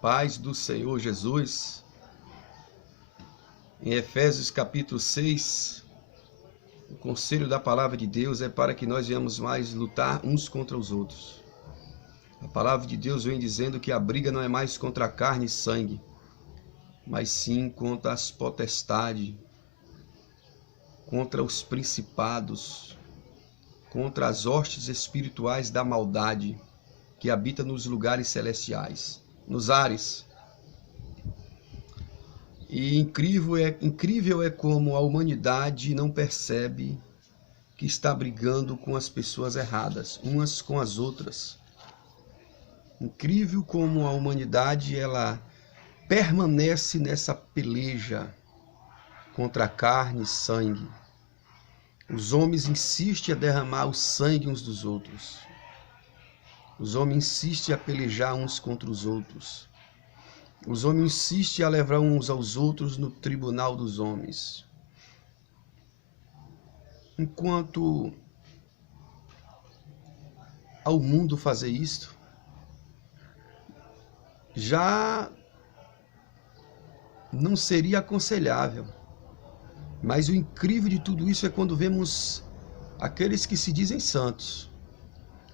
paz do Senhor Jesus. Em Efésios capítulo 6, o conselho da palavra de Deus é para que nós venhamos mais lutar uns contra os outros. A palavra de Deus vem dizendo que a briga não é mais contra a carne e sangue, mas sim contra as potestades, contra os principados, contra as hostes espirituais da maldade que habita nos lugares celestiais, nos ares. E incrível é como a humanidade não percebe que está brigando com as pessoas erradas, umas com as outras. Incrível como a humanidade ela permanece nessa peleja contra a carne e sangue. Os homens insistem a derramar o sangue uns dos outros. Os homens insistem a pelejar uns contra os outros. Os homens insistem a levar uns aos outros no tribunal dos homens. Enquanto ao mundo fazer isto, já não seria aconselhável. Mas o incrível de tudo isso é quando vemos aqueles que se dizem santos,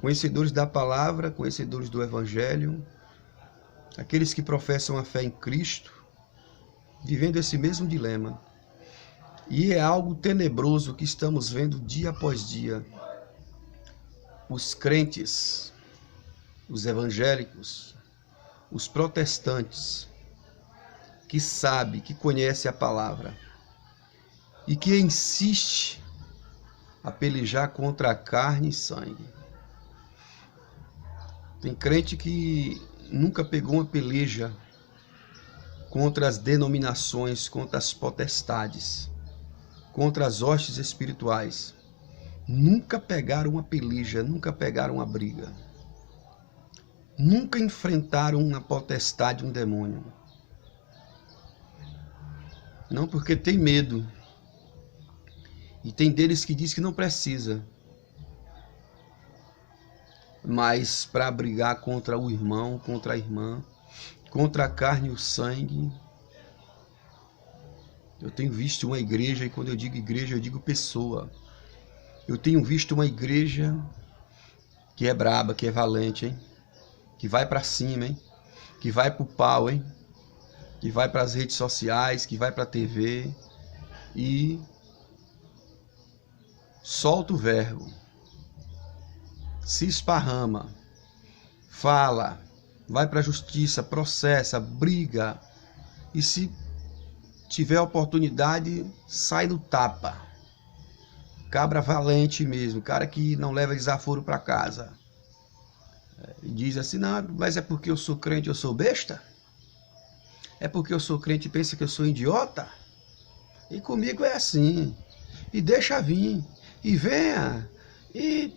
conhecedores da palavra, conhecedores do evangelho, aqueles que professam a fé em Cristo, vivendo esse mesmo dilema. E é algo tenebroso que estamos vendo dia após dia. Os crentes, os evangélicos, os protestantes, que sabem, que conhecem a palavra e que insiste a pelejar contra a carne e sangue. Tem crente que nunca pegou uma peleja contra as denominações, contra as potestades, contra as hostes espirituais. Nunca pegaram uma peleja, nunca pegaram uma briga. Nunca enfrentaram uma potestade, um demônio. Não, porque tem medo. E tem deles que diz que não precisa. Mas para brigar contra o irmão, contra a irmã, contra a carne e o sangue. Eu tenho visto uma igreja, e quando eu digo igreja, eu digo pessoa. Eu tenho visto uma igreja que é braba, que é valente, hein? Que vai para cima, hein? Que vai pro pau, hein? Que vai para as redes sociais, que vai para a TV e solta o verbo. Se esparrama, fala, vai para a justiça, processa, briga e se tiver oportunidade, sai no tapa. Cabra valente mesmo, cara que não leva desaforo para casa. E diz assim, não, mas é porque eu sou crente, eu sou besta? É porque eu sou crente e pensa que eu sou idiota? E comigo é assim. E deixa vir, e venha, e...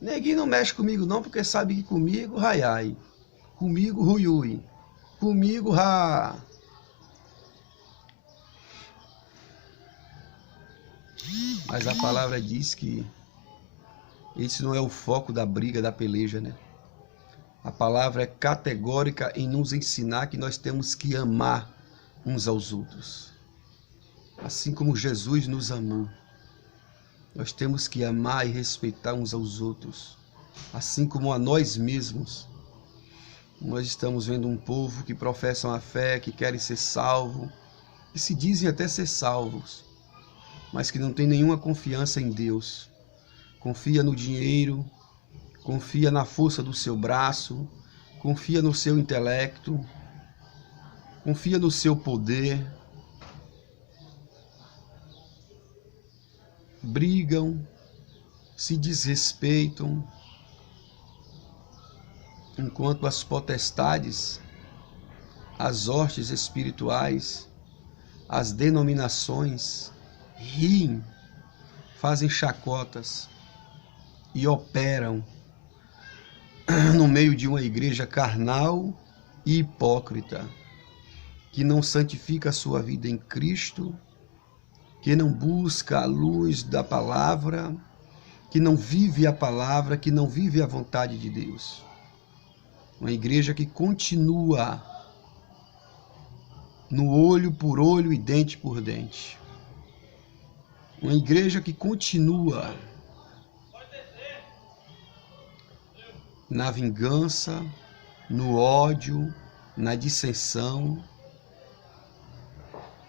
Neguinho não mexe comigo não, porque sabe que comigo, raiai. Comigo, ruiui. Comigo, ra. Mas a palavra diz que esse não é o foco da briga, da peleja, né? A palavra é categórica em nos ensinar que nós temos que amar uns aos outros. Assim como Jesus nos amou. Nós temos que amar e respeitar uns aos outros, assim como a nós mesmos. Nós estamos vendo um povo que professam a fé, que querem ser salvos, que se dizem até ser salvos, mas que não tem nenhuma confiança em Deus. Confia no dinheiro, confia na força do seu braço, confia no seu intelecto, confia no seu poder. Brigam, se desrespeitam, enquanto as potestades, as hostes espirituais, as denominações riem, fazem chacotas e operam no meio de uma igreja carnal e hipócrita, que não santifica a sua vida em Cristo, que não busca a luz da palavra, que não vive a palavra, que não vive a vontade de Deus. Uma igreja que continua no olho por olho e dente por dente. Uma igreja que continua na vingança, no ódio, na dissensão,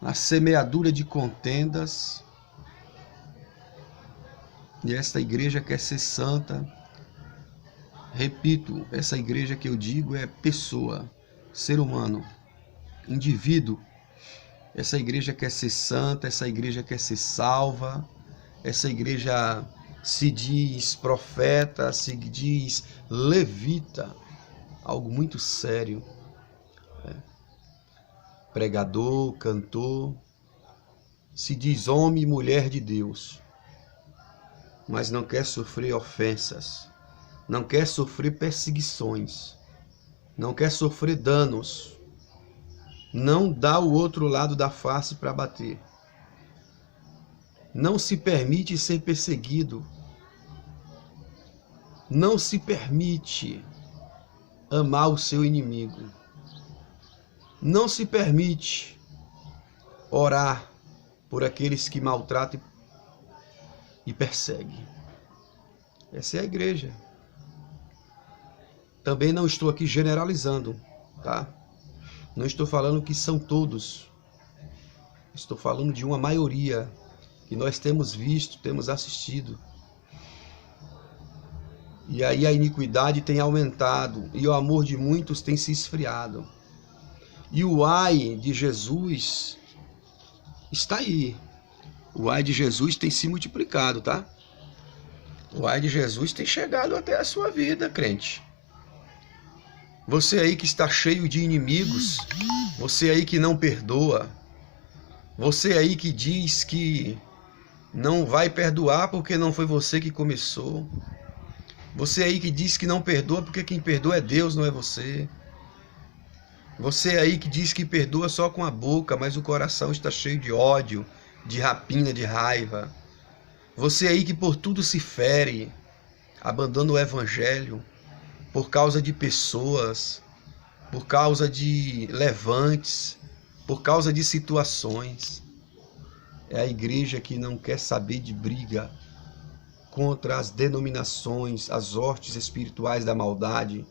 na semeadura de contendas. E esta igreja quer ser santa. Repito, essa igreja que eu digo é pessoa, ser humano, indivíduo. Essa igreja quer ser santa, essa igreja quer ser salva, essa igreja se diz profeta, se diz levita, algo muito sério. Pregador, cantor, se diz homem e mulher de Deus, mas não quer sofrer ofensas, não quer sofrer perseguições, não quer sofrer danos, não dá o outro lado da face para bater, não se permite ser perseguido, não se permite amar o seu inimigo, não se permite orar por aqueles que maltratam e perseguem. Essa é a igreja. Também não estou aqui generalizando, tá? Não estou falando que são todos. Estou falando de uma maioria que nós temos visto, temos assistido. E aí a iniquidade tem aumentado e o amor de muitos tem se esfriado. E o ai de Jesus está aí. O ai de Jesus tem se multiplicado, tá? O ai de Jesus tem chegado até a sua vida, crente. Você aí que está cheio de inimigos, você aí que não perdoa, você aí que diz que não vai perdoar porque não foi você que começou, você aí que diz que não perdoa porque quem perdoa é Deus, não é você. Você aí que diz que perdoa só com a boca, mas o coração está cheio de ódio, de rapina, de raiva. Você aí que por tudo se fere, abandona o evangelho por causa de pessoas, por causa de levantes, por causa de situações. É a igreja que não quer saber de briga contra as denominações, as hostes espirituais da maldade,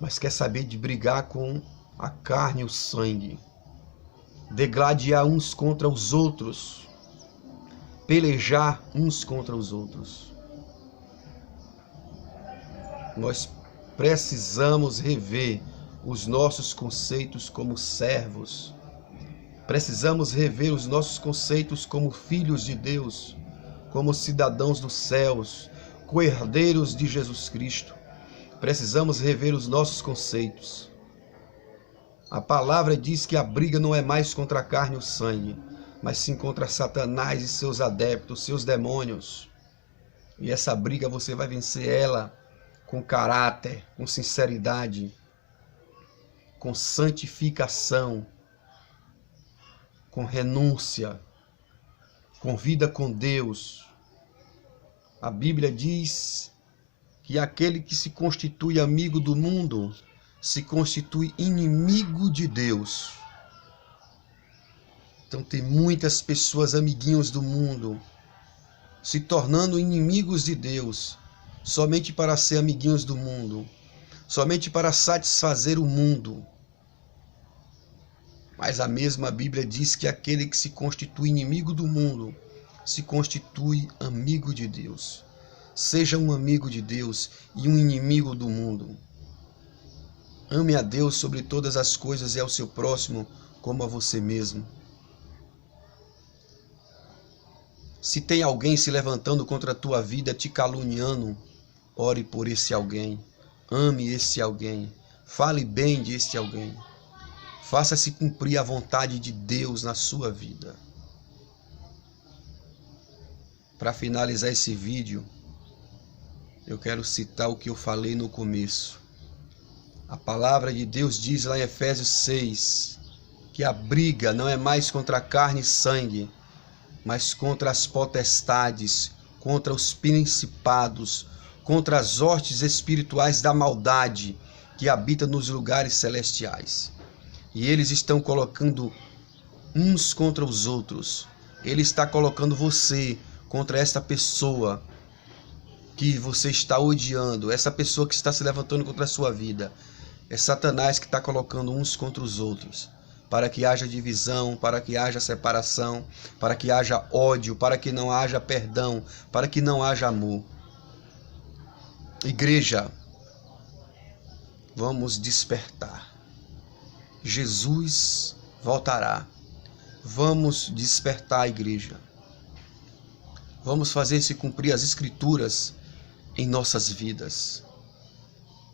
mas quer saber de brigar com a carne e o sangue, degladiar uns contra os outros, pelejar uns contra os outros. Nós precisamos rever os nossos conceitos como servos. Precisamos rever os nossos conceitos como filhos de Deus, como cidadãos dos céus, co-herdeiros de Jesus Cristo. Precisamos rever os nossos conceitos. A palavra diz que a briga não é mais contra a carne e o sangue, mas sim contra Satanás e seus adeptos, seus demônios. E essa briga você vai vencer ela com caráter, com sinceridade, com santificação, com renúncia, com vida com Deus. A Bíblia diz que aquele que se constitui amigo do mundo se constitui inimigo de Deus. Então tem muitas pessoas amiguinhos do mundo se tornando inimigos de Deus, somente para ser amiguinhos do mundo, somente para satisfazer o mundo. Mas a mesma Bíblia diz que aquele que se constitui inimigo do mundo se constitui amigo de Deus. Seja um amigo de Deus e um inimigo do mundo. Ame a Deus sobre todas as coisas e ao seu próximo como a você mesmo. Se tem alguém se levantando contra a tua vida, te caluniando, ore por esse alguém, ame esse alguém, fale bem desse alguém. Faça-se cumprir a vontade de Deus na sua vida. Para finalizar esse vídeo, eu quero citar o que eu falei no começo. A palavra de Deus diz lá em Efésios 6, que a briga não é mais contra a carne e sangue, mas contra as potestades, contra os principados, contra as hostes espirituais da maldade que habita nos lugares celestiais. E eles estão colocando uns contra os outros. Ele está colocando você contra esta pessoa que você está odiando, essa pessoa que está se levantando contra a sua vida. É Satanás que está colocando uns contra os outros, para que haja divisão, para que haja separação, para que haja ódio, para que não haja perdão, para que não haja amor. Igreja, vamos despertar. Jesus voltará. Vamos despertar, igreja. Vamos fazer se cumprir as Escrituras em nossas vidas.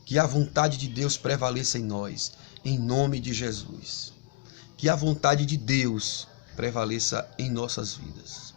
Que a vontade de Deus prevaleça em nós, em nome de Jesus. Que a vontade de Deus prevaleça em nossas vidas.